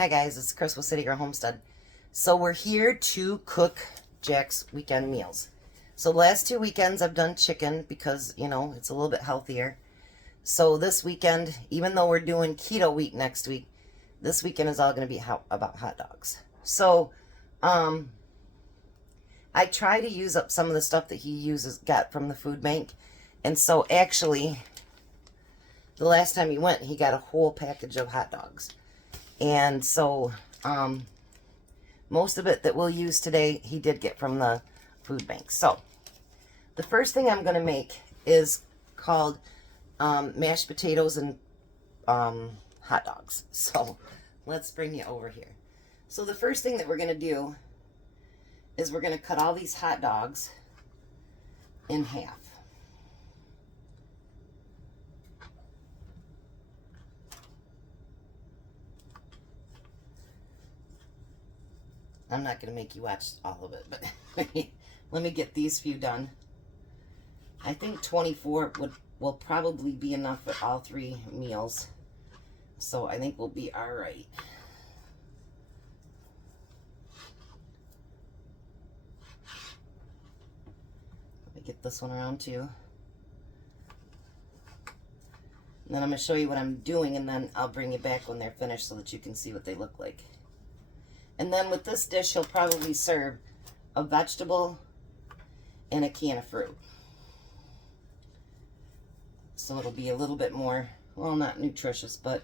Hi guys, it's Chris with City Girl Homestead. So we're here to cook Jack's weekend meals. So the last 2 weekends I've done chicken because, you know, it's a little bit healthier. So this weekend, even though we're doing keto week next week, this weekend is all going to be about hot dogs. So, I try to use up some of the stuff that he got from the food bank. And so actually, the last time he went, he got a whole package of hot dogs. And so, most of it that we'll use today, he did get from the food bank. So, the first thing I'm going to make is called mashed potatoes and hot dogs. So, let's bring you over here. So, the first thing that we're going to do is we're going to cut all these hot dogs in half. I'm not going to make you watch all of it, but let me get these few done. I think 24 will probably be enough for all 3 meals. So I think we'll be all right. Let me get this one around too. And then I'm going to show you what I'm doing, and then I'll bring you back when they're finished so that you can see what they look like. And then with this dish, he'll probably serve a vegetable and a can of fruit. So it'll be a little bit more, well, not nutritious, but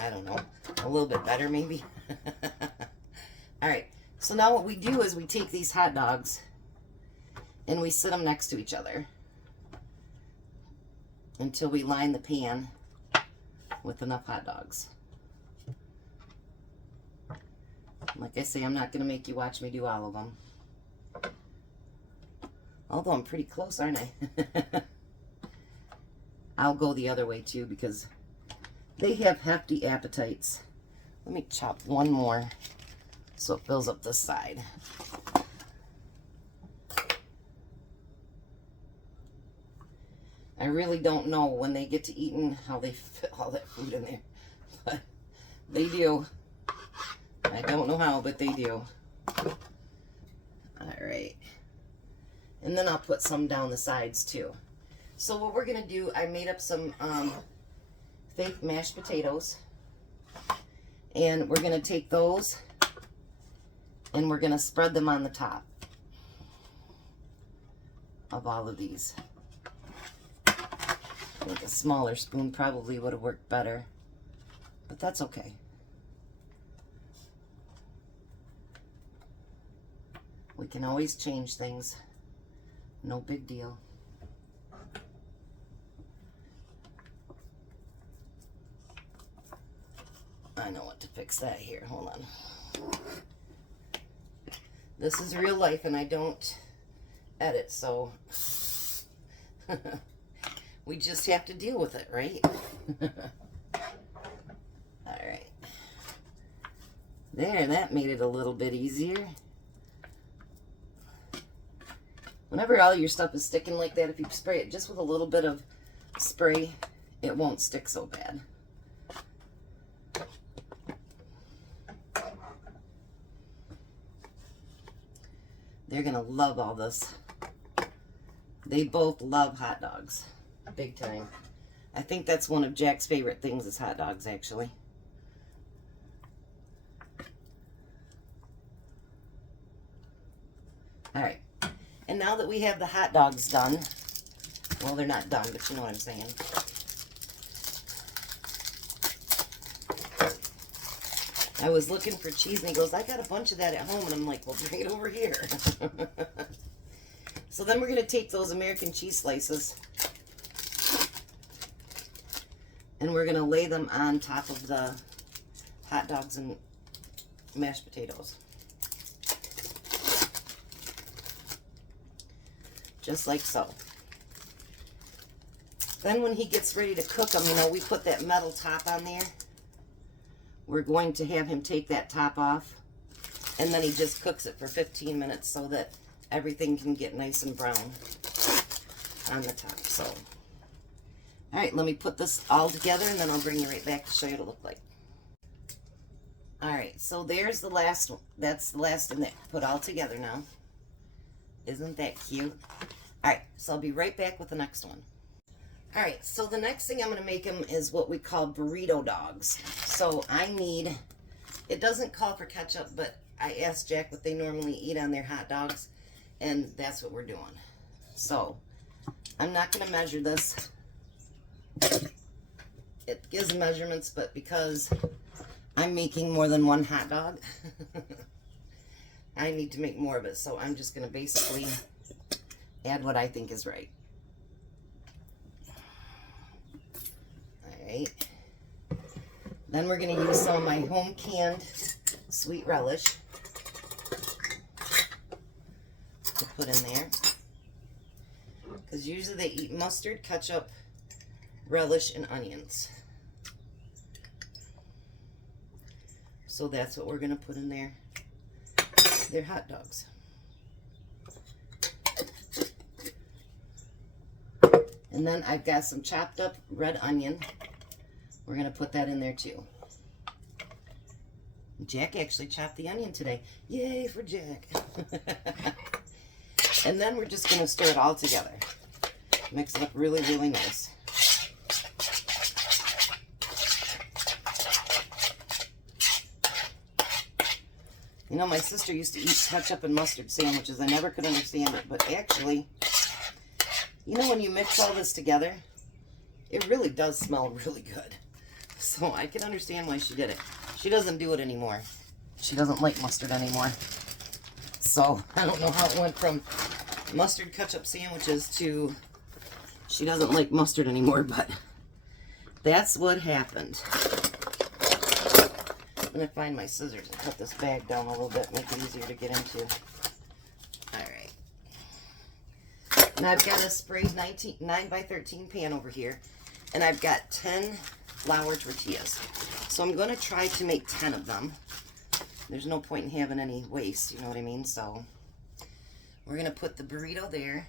I don't know, a little bit better maybe. All right, so now what we do is we take these hot dogs and we sit them next to each other until we line the pan with enough hot dogs. Like I say, I'm not going to make you watch me do all of them. Although I'm pretty close, aren't I? I'll go the other way too because they have hefty appetites. Let me chop one more so it fills up this side. I really don't know when they get to eating how they fit all that food in there. But they do. I don't know how, but they do. Alright. And then I'll put some down the sides too. So what we're going to do, I made up some fake mashed potatoes. And we're going to take those and we're going to spread them on the top of all of these. I think a smaller spoon probably would have worked better, but that's okay. We can always change things. No big deal. I know what to fix that here. Hold on. This is real life and I don't edit, so we just have to deal with it, right? Alright. There, that made it a little bit easier. Whenever all your stuff is sticking like that, if you spray it just with a little bit of spray, it won't stick so bad. They're going to love all this. They both love hot dogs. Big time. I think that's one of Jack's favorite things is hot dogs, actually. Alright. And now that we have the hot dogs done, well, they're not done, but you know what I'm saying. I was looking for cheese, and he goes, I got a bunch of that at home, and I'm like, well, bring it over here. So then we're going to take those American cheese slices, and we're going to lay them on top of the hot dogs and mashed potatoes. Just like so. Then when he gets ready to cook them, you know, we put that metal top on there. We're going to have him take that top off, and then he just cooks it for 15 minutes so that everything can get nice and brown on the top. So, all right, let me put this all together, and then I'll bring you right back to show you what it looks like. All right, so there's the last one. That's the last in there. Put all together now. Isn't that cute? All right, so I'll be right back with the next one. All right, so the next thing I'm going to make them is what we call burrito dogs. So I need, it doesn't call for ketchup, but I asked Jack what they normally eat on their hot dogs, and that's what we're doing. So I'm not going to measure this. It gives measurements, but because I'm making more than one hot dog, I need to make more of it. So I'm just going to basically add what I think is right. Alright. Then we're going to use some of my home canned sweet relish to put in there. Because usually they eat mustard, ketchup, relish, and onions. So that's what we're going to put in there. They're hot dogs. And then I've got some chopped up red onion. We're going to put that in there too. Jack actually chopped the onion today. Yay for Jack. And then we're just going to stir it all together. Mix it up really, really nice. You know, my sister used to eat ketchup and mustard sandwiches. I never could understand it, but actually, you know, when you mix all this together, it really does smell really good. So I can understand why she did it. She doesn't do it anymore. She doesn't like mustard anymore. So I don't know how it went from mustard ketchup sandwiches to she doesn't like mustard anymore, but that's what happened. I'm going to find my scissors and cut this bag down a little bit, make it easier to get into. Alright. Now I've got a sprayed 9x13 pan over here, and I've got 10 flour tortillas. So I'm going to try to make 10 of them. There's no point in having any waste, you know what I mean? So we're going to put the burrito there.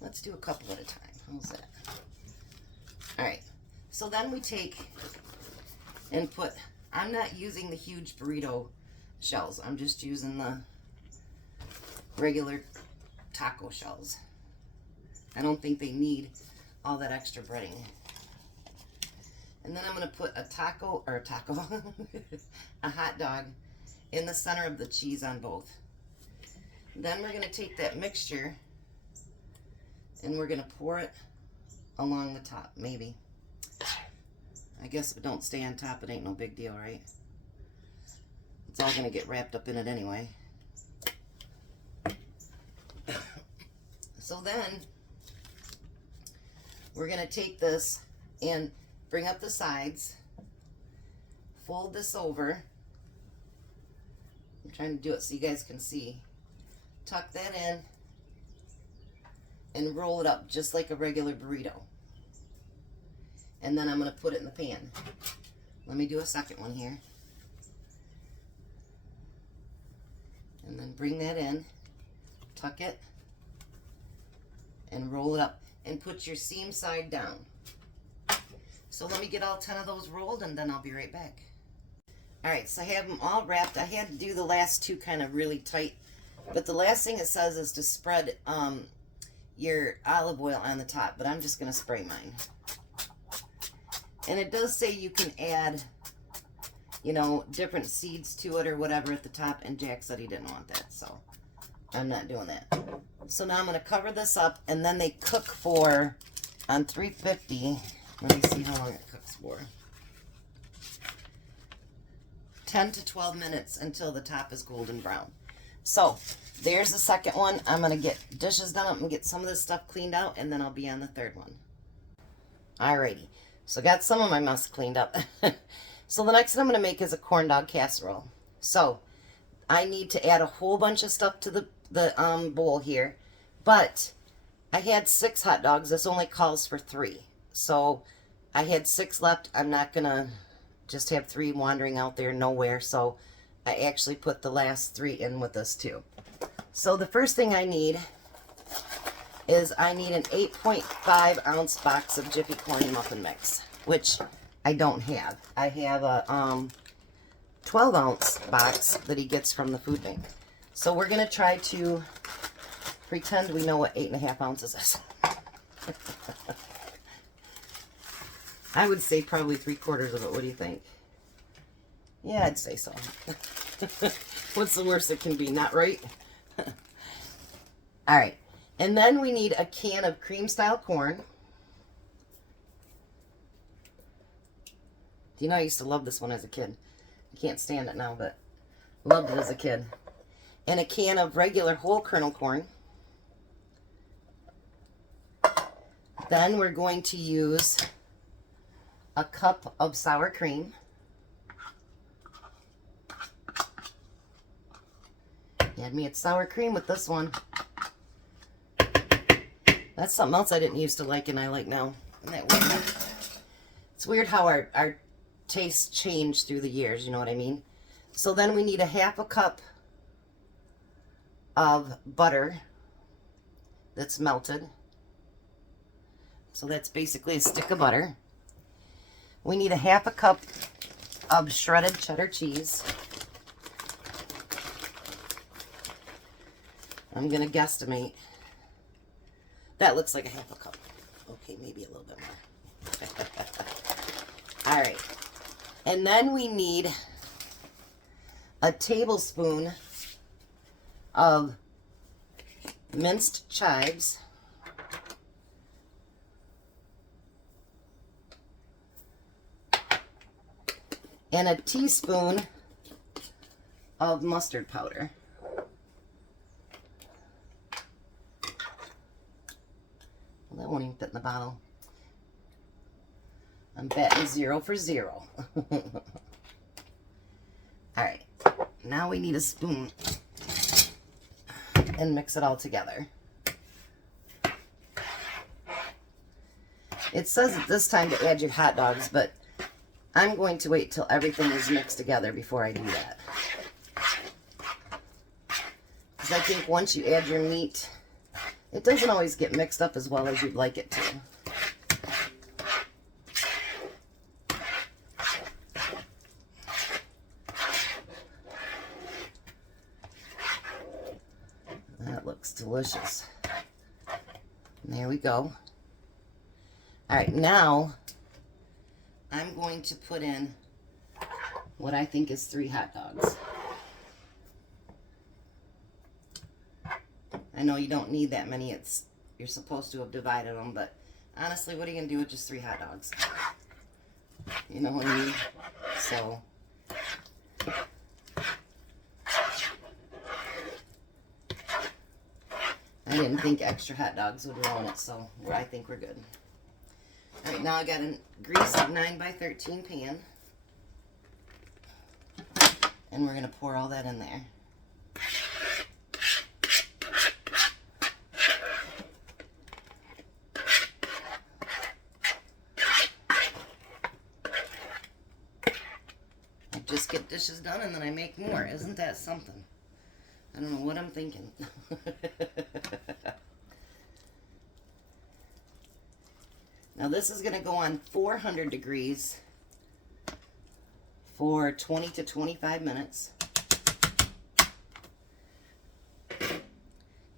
Let's do a couple at a time. How's that? Alright. So then we take and put, I'm not using the huge burrito shells. I'm just using the regular taco shells. I don't think they need all that extra breading. And then I'm going to put a a hot dog in the center of the cheese on both. Then we're going to take that mixture and we're going to pour it along the top, maybe. I guess if it don't stay on top, it ain't no big deal, right? It's all going to get wrapped up in it anyway. So then, we're going to take this and bring up the sides, fold this over. I'm trying to do it so you guys can see. Tuck that in and roll it up just like a regular burrito. And then I'm going to put it in the pan. Let me do a second one here. And then bring that in, tuck it, and roll it up. And put your seam side down. So let me get all 10 of those rolled and then I'll be right back. Alright, so I have them all wrapped. I had to do the last two kind of really tight. But the last thing it says is to spread your olive oil on the top. But I'm just going to spray mine. And it does say you can add, you know, different seeds to it or whatever at the top. And Jack said he didn't want that, so I'm not doing that. So now I'm going to cover this up. And then they cook for, on 350, let me see how long it cooks for. 10 to 12 minutes until the top is golden brown. So there's the second one. I'm going to get dishes done up and get some of this stuff cleaned out. And then I'll be on the third one. Alrighty. So I got some of my mess cleaned up. So the next thing I'm going to make is a corn dog casserole. So I need to add a whole bunch of stuff to the bowl here. But I had 6 hot dogs. This only calls for 3. So I had 6 left. I'm not going to just have 3 wandering out there nowhere. So I actually put the last 3 in with this too. So the first thing I need is I need an 8.5 ounce box of Jiffy Corny Muffin Mix, which I don't have. I have a 12-ounce box that he gets from the food bank. So we're going to try to pretend we know what 8.5 ounces is. I would say probably 3/4 of it. What do you think? Yeah, I'd say so. What's the worst it can be? Not right? All right. And then we need a can of cream-style corn. Do you know I used to love this one as a kid? I can't stand it now, but loved it as a kid. And a can of regular whole kernel corn. Then we're going to use a cup of sour cream. Add me a sour cream with this one. That's something else I didn't used to like and I like now. Isn't that weird? It's weird how our tastes change through the years, you know what I mean? So then we need a 1/2 cup of butter that's melted. So that's basically a stick of butter. We need a 1/2 cup of shredded cheddar cheese. I'm going to guesstimate. That looks like a 1/2 cup. Okay, maybe a little bit more. All right. And then we need a tablespoon of minced chives. And a teaspoon of mustard powder. Well, that won't even fit in the bottle. I'm betting 0 for 0. All right, now we need a spoon and mix it all together. It says at this time to add your hot dogs, but I'm going to wait till everything is mixed together before I do that. Because I think once you add your meat, it doesn't always get mixed up as well as you'd like it to. That looks delicious. And there we go. All right, now I'm going to put in what I think is 3 hot dogs. I know you don't need that many. You're supposed to have divided them, but honestly, what are you going to do with just 3 hot dogs? You know what I mean? So, I didn't think extra hot dogs would ruin it, so I think we're good. All right, now I got a greased 9x13 pan, and we're going to pour all that in there. I just get dishes done and then I make more. Isn't that something? I don't know what I'm thinking. Now this is going to go on 400 degrees for 20 to 25 minutes.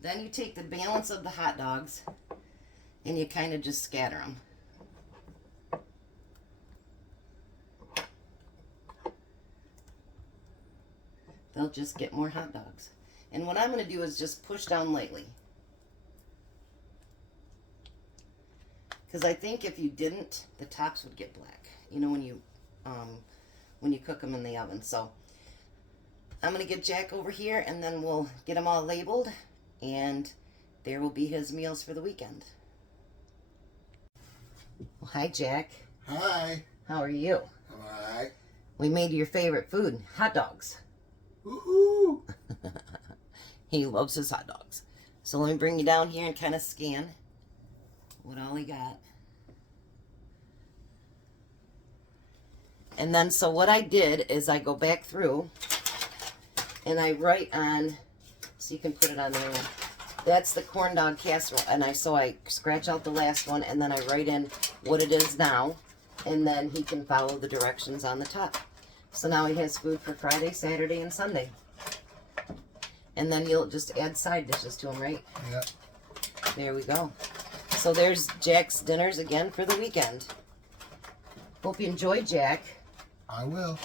Then you take the balance of the hot dogs and you kind of just scatter them. They'll just get more hot dogs. And what I'm going to do is just push down lightly. Because I think if you didn't, the tops would get black. You know, when you cook them in the oven. So I'm going to get Jack over here, and then we'll get them all labeled, and there will be his meals for the weekend. Well, hi, Jack. Hi. How are you? All right. We made your favorite food, hot dogs. Woohoo! He loves his hot dogs. So let me bring you down here and kind of scan what all he got. And then, so what I did is I go back through and I write on, so you can put it on there. That's the corn dog casserole. And I scratch out the last one and then I write in what it is now. And then he can follow the directions on the top. So now he has food for Friday, Saturday, and Sunday. And then you'll just add side dishes to him, right? Yeah. There we go. So there's Jack's dinners again for the weekend. Hope you enjoy, Jack. I will.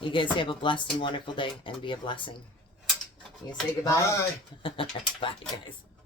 You guys have a blessed and wonderful day and be a blessing. You say goodbye? Bye. Bye, guys.